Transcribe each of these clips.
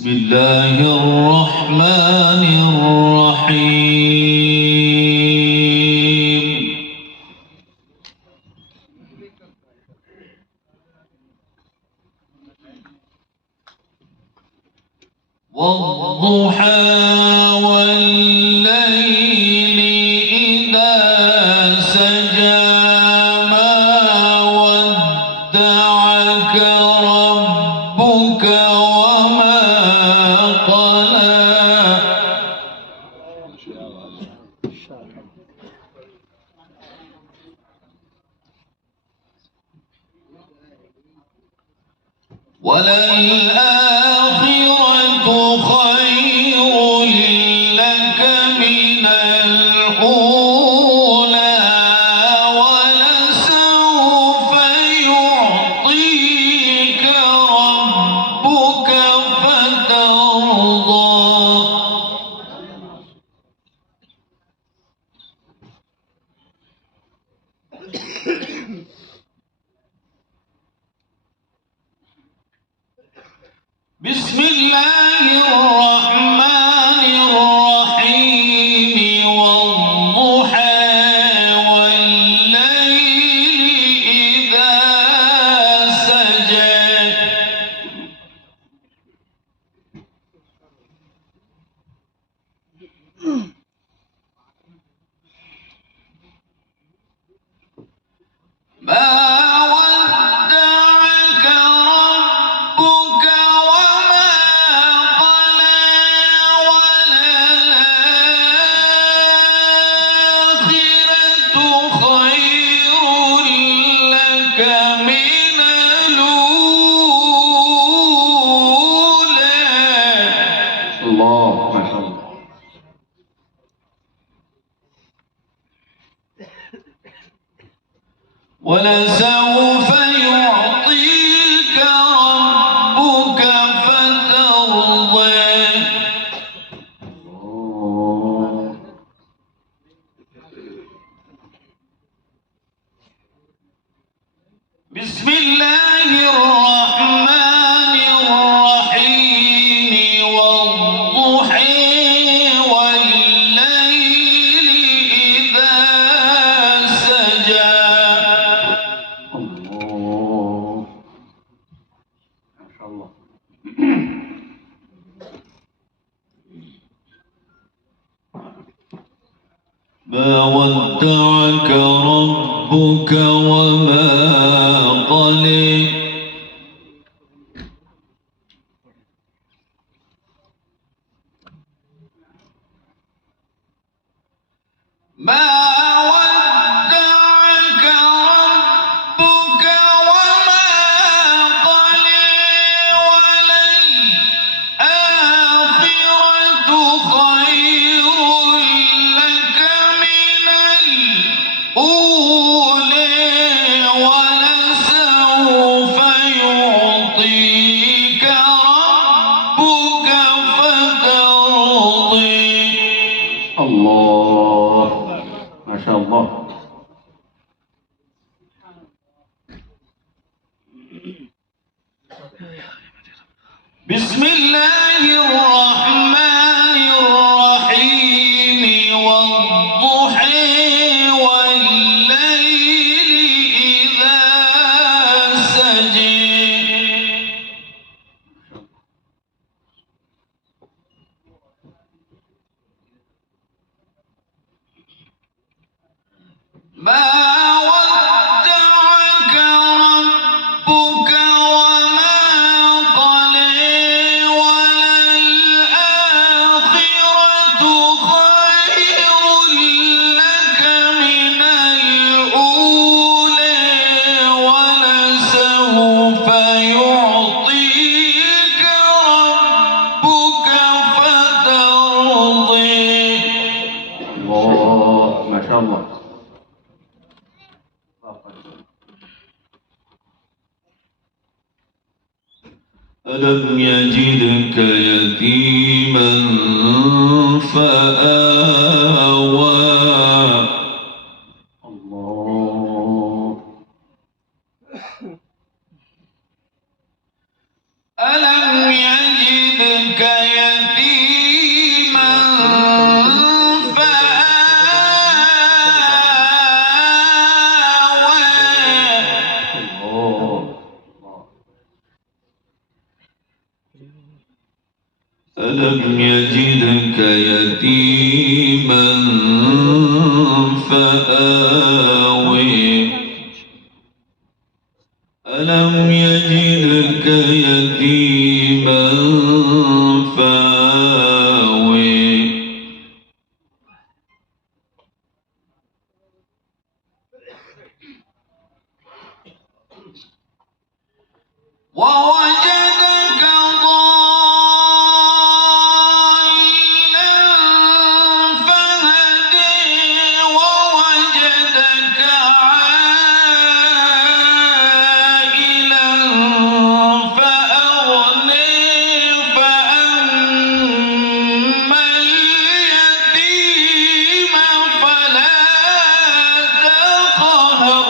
بسم الله الرحمن الرحيم والضحى والليل إذا سجى ما ودعك ربك وما قلى وللآخرة خير لك من الأولى ولسوف يعطيك ربك فترضى بسم الله الرحمن الرحيم والضحى والليل إذا سجى ما ودعك ربك وما قلى وللآخرة خير لك من الأولى الله ما شاء الله ولسوف يعطيك ربك فترضى بسم الله الرحمن الرحيم والضحى والليل إذا سجى الله ما شاء الله ما ودعك ربك وما قلى ما ودعك ربك وما قلى وللآخرة خير لك من الأولى ولسوف يعطيك ربك فترضى الله ما شاء الله بسم الله الرحمن الرحيم والضحى والليل إذا سجى ما ودعك ربك وما قلى وللآخرة خير لك من الأولى ولسوف يعطيك ربك فترضى الله ما شاء الله ألم يجدك يتيما فآوى الله ألم يجدك ألم يجدك يتيما فآوي ألم يجدك يتيما فآوي ووجدك ضالا فهدي ووجدك عائلا فأغني فأما اليتيم فلا تقهر.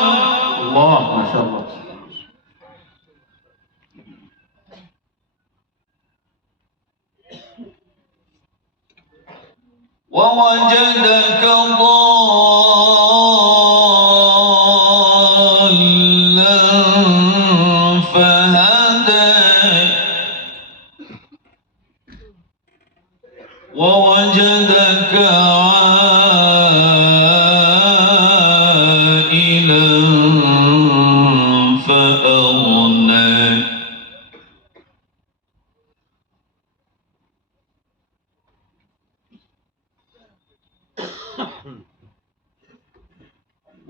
الله ما شاء الله. ووجدك ضالا فهدى ووجدك عائلا فأغنى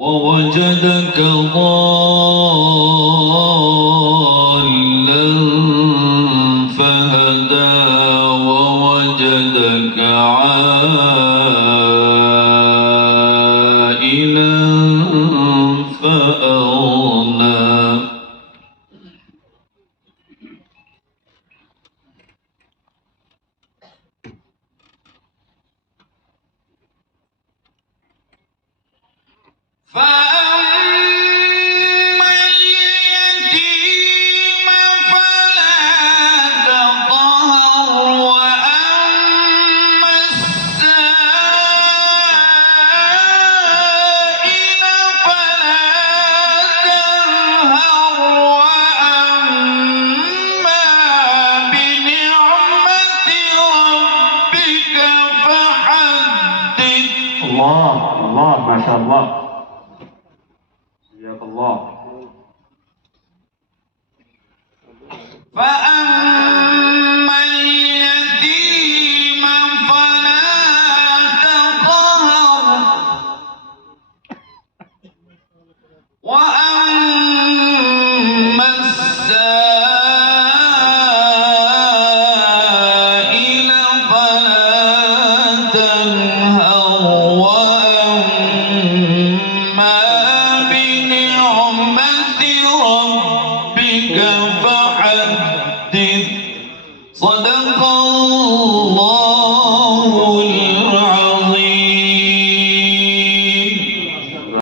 ووجدك ضالا فهدى ووجدك عائلا فأغنى فأما اليتيم فلا تقهر وأما السائل فلا تنهر وأما بنعمة ربك فحدث. الله الله ما شاء الله. حياك الله. فأما اليتيم فلا تقهر وأما السائل فلا تنهر وأما بنعمة ربك فحدث. صدق